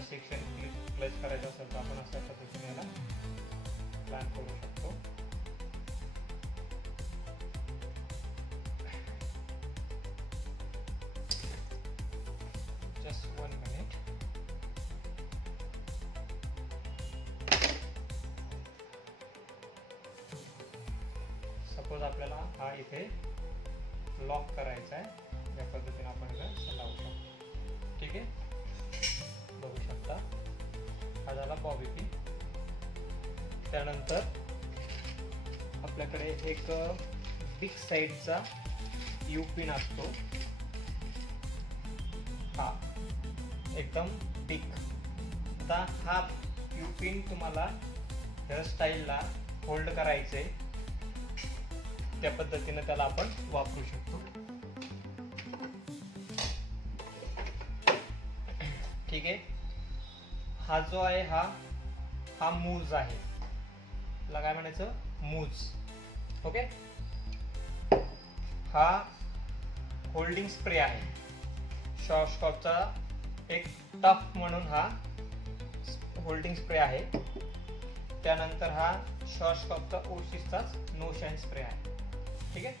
पद्धतीने section clutch करायचं असेल तर आपण अशा पद्धतीने याला प्लॅन करू शकतो. Just 1 minute. सपोज आपल्याला हा इथे लॉक करायचा आहे, या पद्धतीने आपण इथे लावू शकतो. ठीक आहे, बघू शकता हा झाला बॉबी पिन. त्यानंतर आपल्याकडे एक बिग साईडचा यू पिन असतो, हा एकदम बिग. आता हा यू पिन तुम्हाला हेअरस्टाईलला होल्ड करायचे, त्या पद्धतीने त्याला आपण वापरू शकतो. ठीक आहे, हा जो आहे हा मूज आहे, त्याला काय म्हणायचं, मूज. ओके, हा होल्डिंग स्प्रे आहे, शॉर्टस्कॉपचा एक टफ म्हणून हा होल्डिंग स्प्रे आहे. त्यानंतर हा शॉर्टस्कॉपचा ओसिसचाच नो शाईन स्प्रे आहे. ठीक आहे,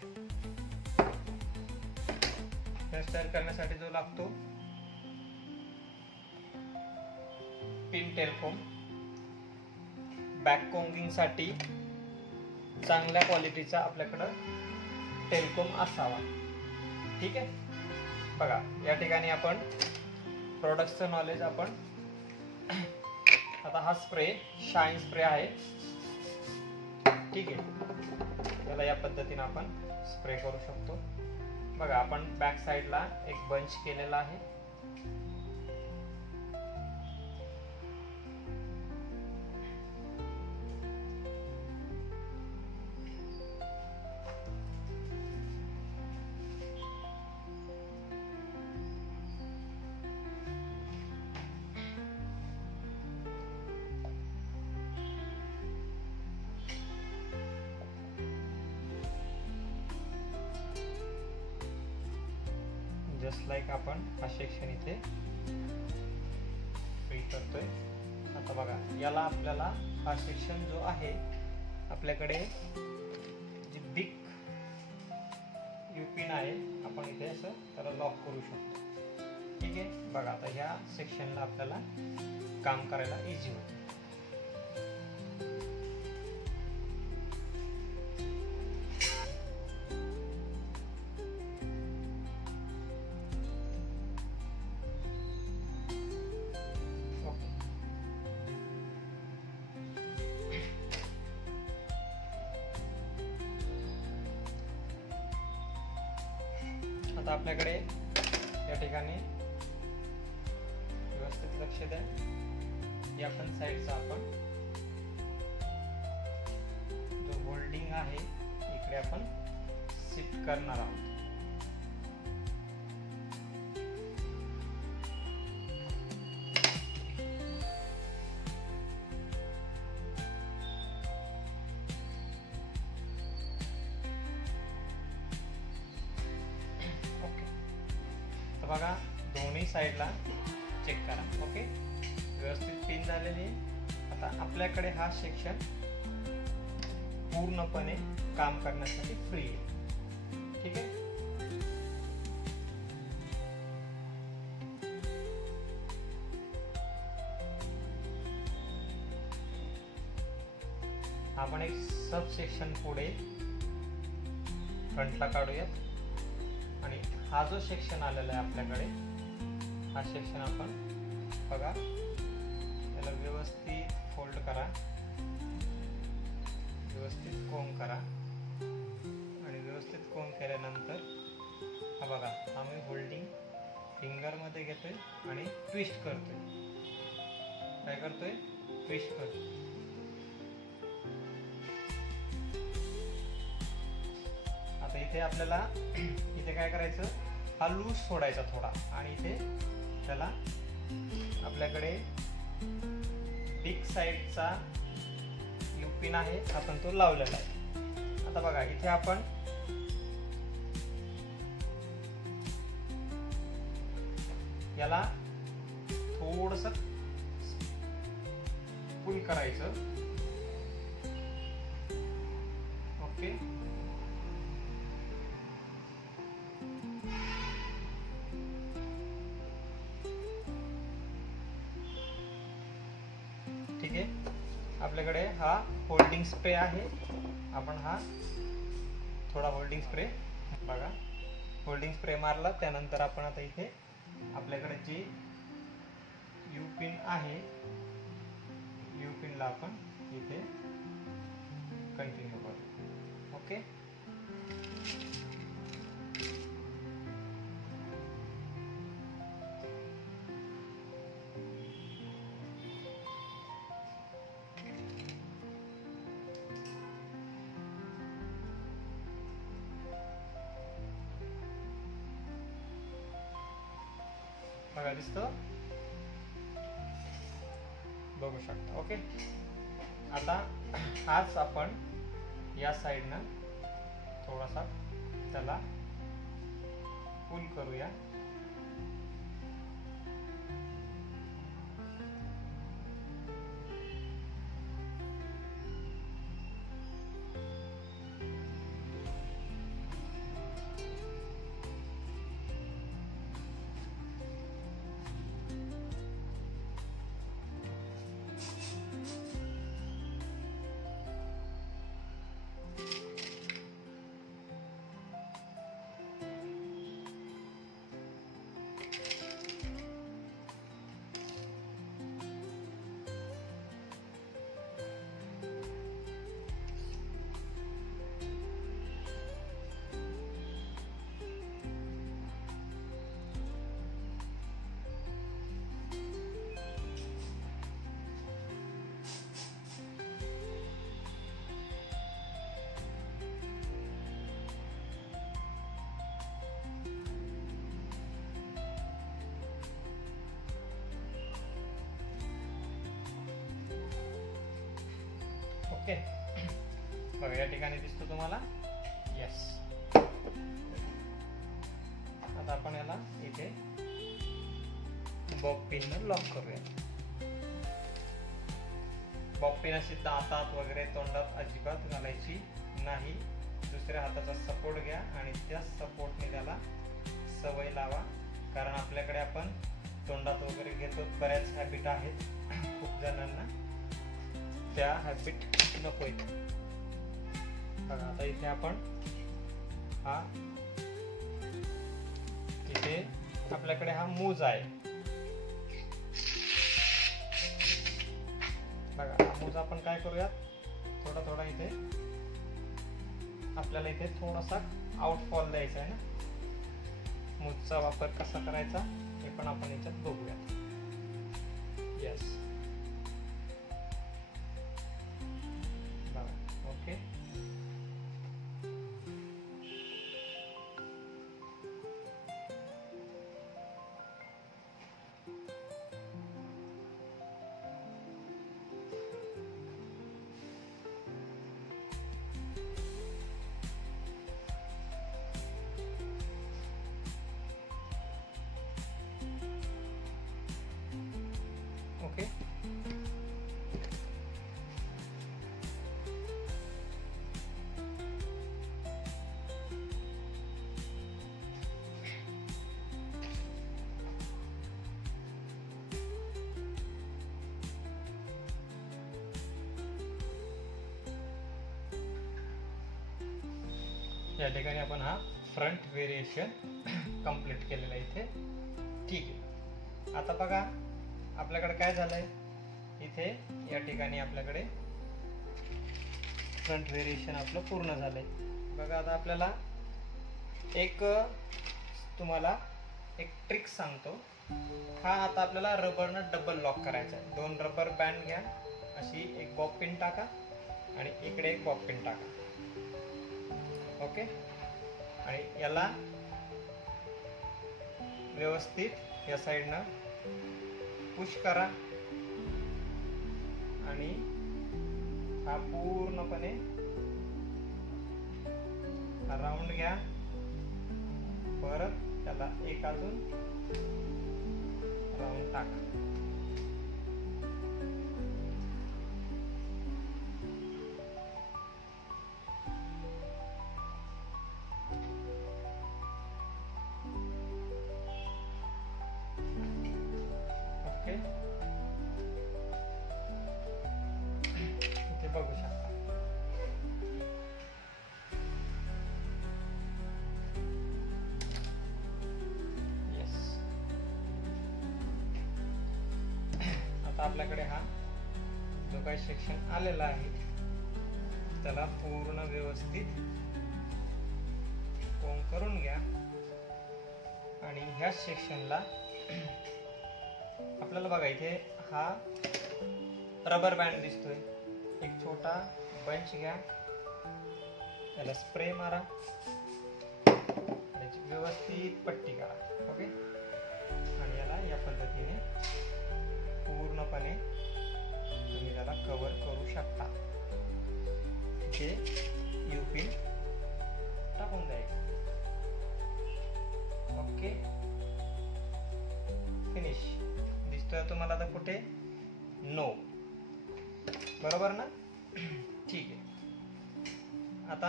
हेअरस्टाईल करण्यासाठी जो लागतो पिन टेलकोम. बॅक कोंगिंग साठी चांगल्या क्वालिटीचा आपल्याकडं टेलकोम असावा. ठीक आहे, बघा या ठिकाणी आपण प्रोडक्टचं नॉलेज आपण आता हा स्प्रे शाईन स्प्रे आहे. ठीक आहे, त्याला या पद्धतीने आपण स्प्रे करू शकतो. बघा आपण बॅक साईडला एक बंच केलेला आहे. जस्ट लाईक आपण हा सेक्शन इथे फ्री करतोय. आता बघा याला आपल्याला हा सेक्शन जो आहे आपल्याकडे जी बिग यू पिन आहे, आपण इथे असं त्याला लॉक करू शकतो. ठीक आहे, बघा आता ह्या सेक्शनला आपल्याला काम करायला इझी होतं. आता आपल्याकडे या ठिकाणी व्यवस्थित लक्ष द्या, या पण साईडचा आपण जो होल्डिंग आहे इकडे आपण शिफ्ट करणार आहोत. बघा दोन्ही साईडला चेक करा. ओके, व्यवस्थित पिन झालेली आहे. आता आपल्याकडे हा सेक्शन पूर्णपणे काम करण्यासाठी फ्री आहे. ठीक आहे, आपण एक सब सेक्शन पुढे फ्रंटला काढूयात. आणि हा जो सेक्शन आलेला आहे आपल्याकडे, हा सेक्शन आपण बघा त्याला व्यवस्थित फोल्ड करा, व्यवस्थित कोंब करा. आणि व्यवस्थित कोंब केल्यानंतर हा बघा हा मी होल्डिंग फिंगर मध्ये घेतोय आणि ट्विस्ट करतोय. काय करतोय, ट्विस्ट करतोय. आता इथे आपल्याला इथे काय करायचं, हा लूज सोडायचा थोडा आणि इथे त्याला आपल्याकडे बिग साईडचा यू पिन आहे, आपण तो लावलेला आहे. आता बघा इथे आपण याला थोडंसं पुल करायचं. ओके, ठीक आहे. आपल्याकडे हा होल्डिंग स्प्रे आहे. आपण हा थोडा होल्डिंग स्प्रे बघा, होल्डिंग स्प्रे मारला. त्यानंतर आपण आता इथे आपल्याकडे जी यू पिन आहे, यू पिनला आपण इथे कंटिन्यू करू. ओके, बघा दिसतं, बघू शकता. ओके, आता हाच आपण या साइडनं थोडासा त्याला पुल करूया. ओके, बघा या ठिकाणी दिसतो तुम्हाला. यस, आता आपण याला इथे बॉब पिनने लॉक करूया. बॉब पिन अशी दातात वगैरे तोंडात अजिबात घालायची नाही. दुसऱ्या हाताचा सपोर्ट घ्या आणि त्या सपोर्टने त्याला सवय लावा. कारण आपल्याकडे आपण तोंडात वगैरे घेतो, बऱ्याच हॅबिट आहेत खूप जणांना, त्या हॅबिट नको आहेत. बघा आता इथे आपण हा इथे आपल्याकडे हा मूज आहे. बघा हा मूज आपण काय करूयात, थोडा थोडा इथे आपल्याला इथे थोडासा आउटफॉल द्यायचा आहे ना. मूजचा वापर कसा करायचा हे पण आपण याच्यात बघूयात. Yes, okay, okay. या ठिकाणी आपण हा फ्रंट व्हेरिएशन कंप्लीट केलेला आहे इथे. ठीक आहे, आता बघा आपल्याकडे काय झालंय, इथे या ठिकाणी आपल्याकडे फ्रंट व्हेरिएशन आपलं पूर्ण झालंय. बघा आता आपल्याला एक तुम्हाला एक ट्रिक सांगतो. हा आता आपल्याला रबरनं डबल लॉक करायचा आहे. 2 रबर बँड घ्या, अशी एक बॉब पिन टाका आणि इकडे एक बॉब पिन टाका. ओके, आणि याला व्यवस्थित या साइडनं पुश करा आणि हा पूर्णपणे राऊंड घ्या. परत त्याला एक अजून राऊंड टाका. ओके, इथे बघू शकता. येस. आता आपल्याकडे हा जो काही सेक्शन आलेला आहे त्याला पूर्ण व्यवस्थित कोन करून घ्या. आणि ह्या सेक्शनला आपल्याला बघा इथे हा रबर बँड दिसतोय. एक छोटा बंच घ्या, त्याला स्प्रे मारा आणि व्यवस्थित पट्टी करा. ओके, आणि याला या पद्धतीने पूर्णपणे तुम्ही त्याला कव्हर करू शकता. इथे युपिन टाकून द्यायचं. Okay, finish. दिसतोय तुम्हाला आता कुठे? नो, बरोबर ना? ठीक आहे. आता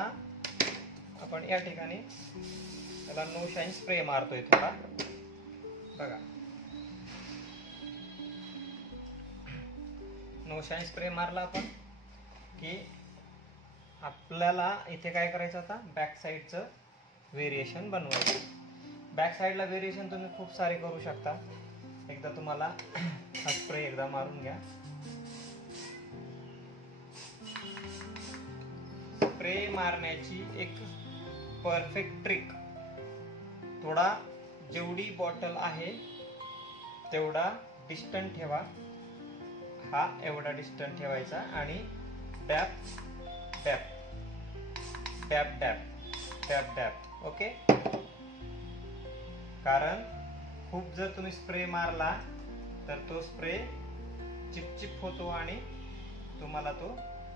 आपण या ठिकाणी त्याला नो शाईन स्प्रे मारतोय थोडा. बघा, नो शाईन स्प्रे मारला आपण की आपल्याला इथे काय करायचं, आता बॅक साईडचं व्हेरिएशन बनवायचं. बॅक साईडला व्हेरिएशन तुम्ही खूप सारे करू शकता. एकदा तुम्हाला हा स्प्रे एकदा मारून घ्या. स्प्रे मारण्याची एक परफेक्ट ट्रिक, थोडा जेवढी बॉटल आहे तेवढा डिस्टन्स ठेवा. हा एवढा डिस्टन्स ठेवायचा आणि डॅप डॅप डॅप डॅप डॅप डॅप. ओके, कारण खूप जर तुम्ही स्प्रे मारला तर तो स्प्रे चिपचिप होतो आणि तुम्हाला तो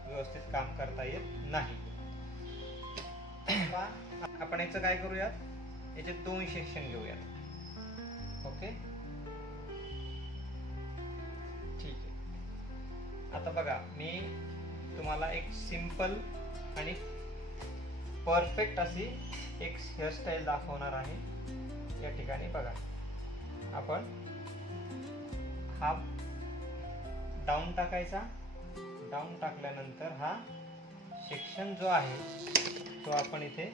व्यवस्थित काम करता येत नाही. आपण याचं काय करूयात, याचे 2 सेक्शन घेऊयात. ओके, ठीक आहे. आता बघा, मी तुम्हाला एक सिंपल आणि परफेक्ट अशी एक हेअरस्टाईल दाखवणार आहे. या ठिकाणी बघा, आपण हा डाऊन टाकायचा. डाऊन टाकल्यानंतर हा सेक्शन जो आहे तो आपण इथे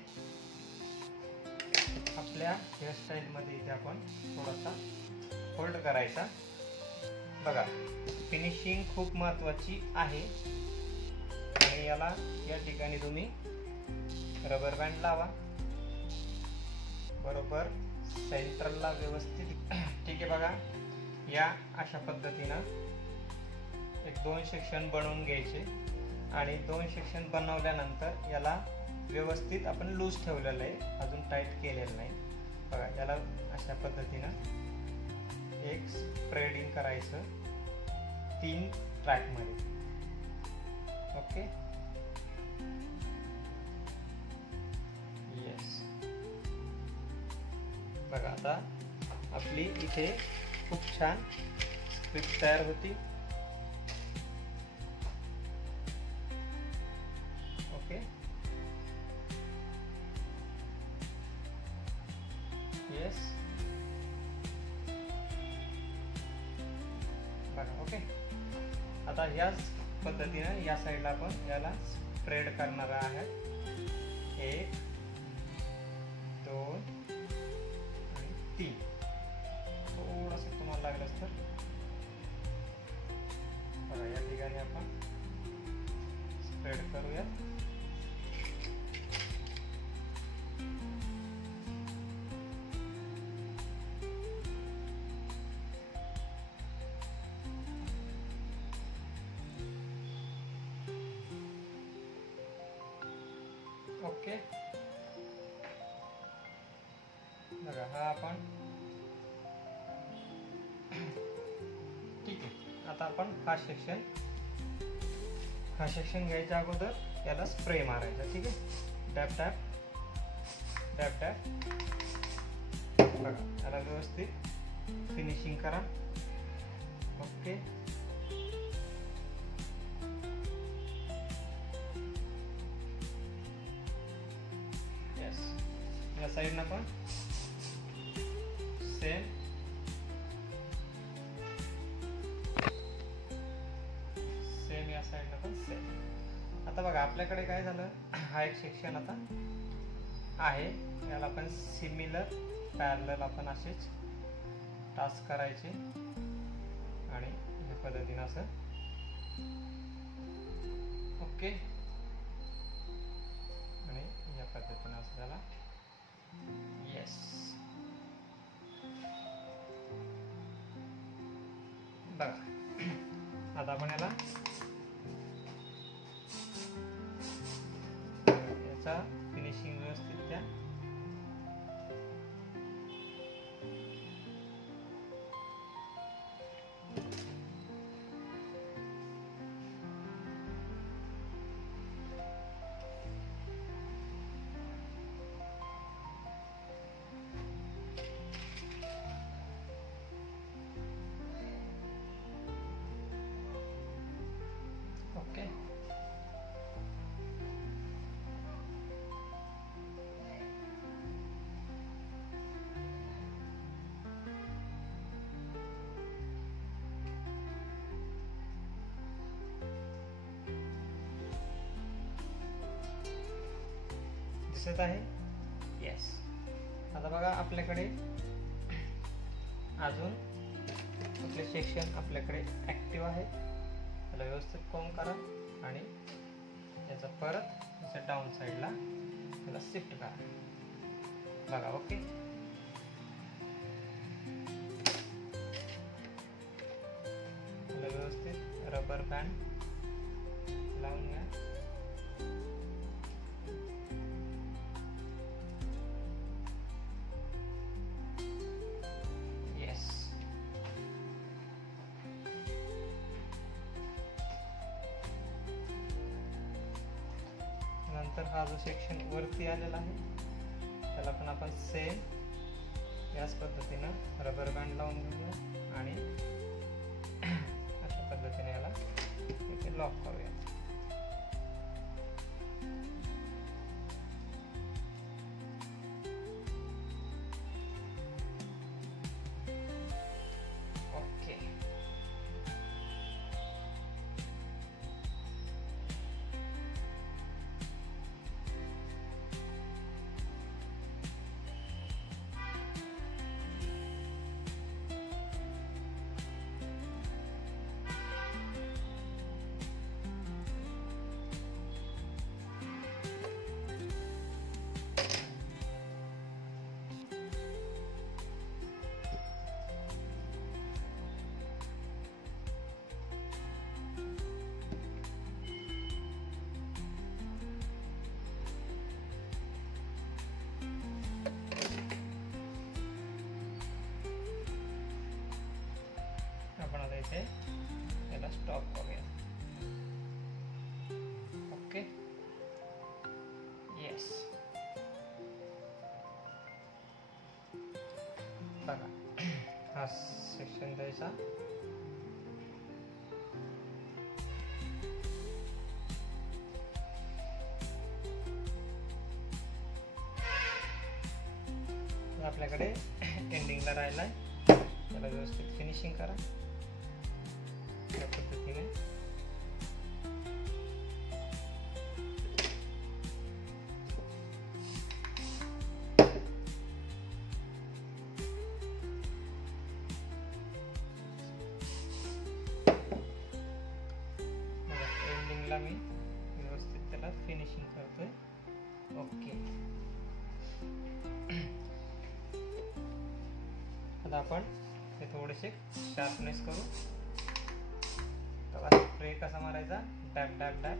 आपल्या हेअरस्टाईल मध्ये इथे आपण थोडासा फोल्ड करायचा. बघा, फिनिशिंग खूप महत्वाची आहे. आणि याला या ठिकाणी तुम्ही रबर बँड लावा बरोबर सेंट्रलला व्यवस्थित. ठीक आहे, बघा, या अशा पद्धतीनं एक 2 सेक्शन बनवून घ्यायचे. आणि 2 सेक्शन बनवल्यानंतर याला व्यवस्थित आपण लूज ठेवलेलं आहे, अजून टाईट केलेलं नाही. बघा, याला अशा पद्धतीनं एक स्प्रेडिंग करायचं 3 ट्रॅकमध्ये. Okay, yes. बघा, आता आपली इथे खूप छान स्क्रिप्ट तयार होती. Okay, yes. बघा, ओके. आता याच पद्धतीने या साईडला आपण याला स्प्रेड करणार आहे. 1 2 आणि 3. थोडंसं तुम्हाला लागलं तर बघा, या ठिकाणी आपण स्प्रेड करूया. ओके, बघा, हा आपण ठीक आहे. आता आपण हा सेक्शन घ्यायच्या अगोदर याला स्प्रे मारायचा. ठीक आहे, डॅप डॅप डॅप डॅप. बघा, याला व्यवस्थित फिनिशिंग करा. Okay, yes. या साईडनं पण सेम बघा आपल्याकडे काय झालं, हा एक सेक्शन आता आहे, याला आपण सिमिलर पॅरलल आपण असेच टास्क करायचे आणि या पद्धतीने असं ओके, आणि या पद्धतीने असं झाला येस. बघा आता आपण याला याचा फिनिशिंग व्यवस्थित द्या. ओके, दिसत आहे येस. आता बघा आपल्याकडे अजून आपले सेक्शन आपल्याकडे ऍक्टिव्ह आहे, त्याला व्यवस्थित कोम करा आणि याचा परत याच्या डाऊन साईडला त्याला शिफ्ट करा. बघा ओके, त्याला व्यवस्थित रबर बँड लावून घ्या. नंतर हा जो सेक्शन वरती आलेला आहे त्याला पण आपण सेम याच पद्धतीनं रबर बँड लावून घेऊया आणि अशा पद्धतीने याला इथे लॉक करूया. ओके, इथे याला स्टॉप करूया. Okay yes. बघा हा सेक्शन द्यायचा, आपल्याकडे एंडिंगला राहिलाय, त्याला व्यवस्थित फिनिशिंग करा या पद्धतीने. एंडिंगला मी व्यवस्थित त्याला फिनिशिंग करतोय. ओके, आता आपण हे थोडेसे शार्पनेस करू. स्प्रे कसा मारायचा, डॅब डॅब डॅब.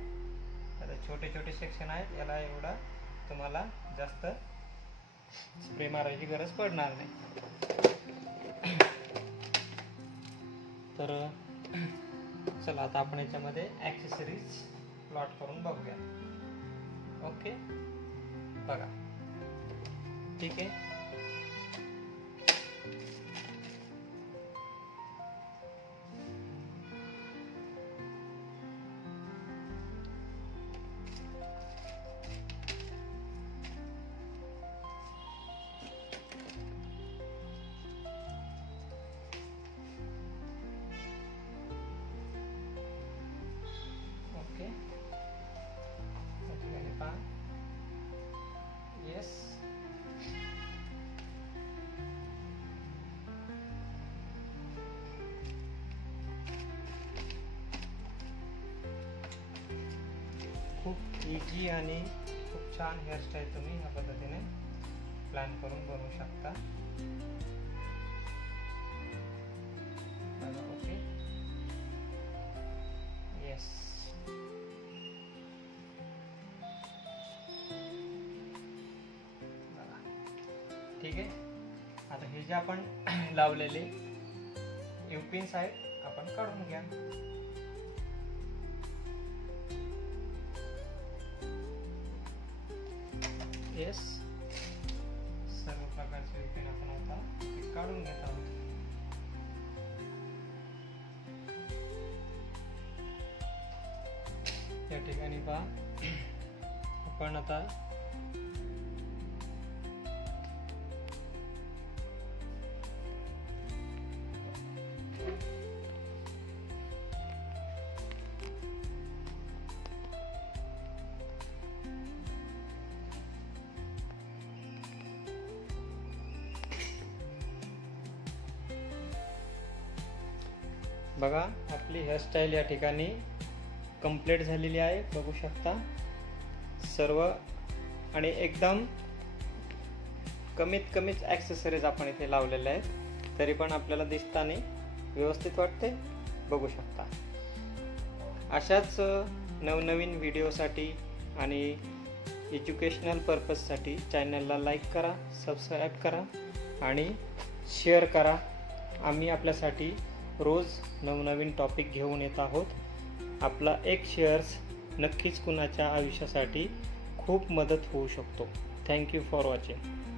आता छोटे छोटे सेक्शन आहेत, याला एवढा तुम्हाला जास्त स्प्रे मारायची गरज पडणार नाही. तर चला आता आपण याच्यामध्ये ॲक्सेसरीज प्लॉट करून बघूया. ओके बघा, ठीक आहे. इझी आणि खूप छान हेअरस्टाईल तुम्ही ह्या पद्धतीने प्लॅन करून बनवू शकता. Okay, yes. ठीक आहे. आता हे जे आपण लावलेले युपिन्स आहेत आपण काढून घ्या. येस, सर्व प्रकारचे युपिन आपण आता काढून घेत आहोत. या ठिकाणी पहा, आपण आता बघा आपली हेअरस्टाईल या ठिकाणी कंप्लीट झालेली आहे, बघू शकता सर्व. आणि एकदम कमीत ॲक्सेसरीज आपण इथे लावलेले आहेत, तरी पण आपल्याला दिसताना व्यवस्थित वाटते, बघू शकता. अशाच नवनवीन व्हिडिओसाठी आणि एज्युकेशनल पर्पजसाठी चॅनलला लाईक करा, सबस्क्राईब करा आणि शेअर करा. आम्ही आपल्यासाठी रोज नवनवीन टॉपिक घेऊन येत आहोत. आपला एक शेअर्स नक्कीच कुणाच्या आयुष्यासाठी खूप मदत होऊ शकतो. Thank you for watching.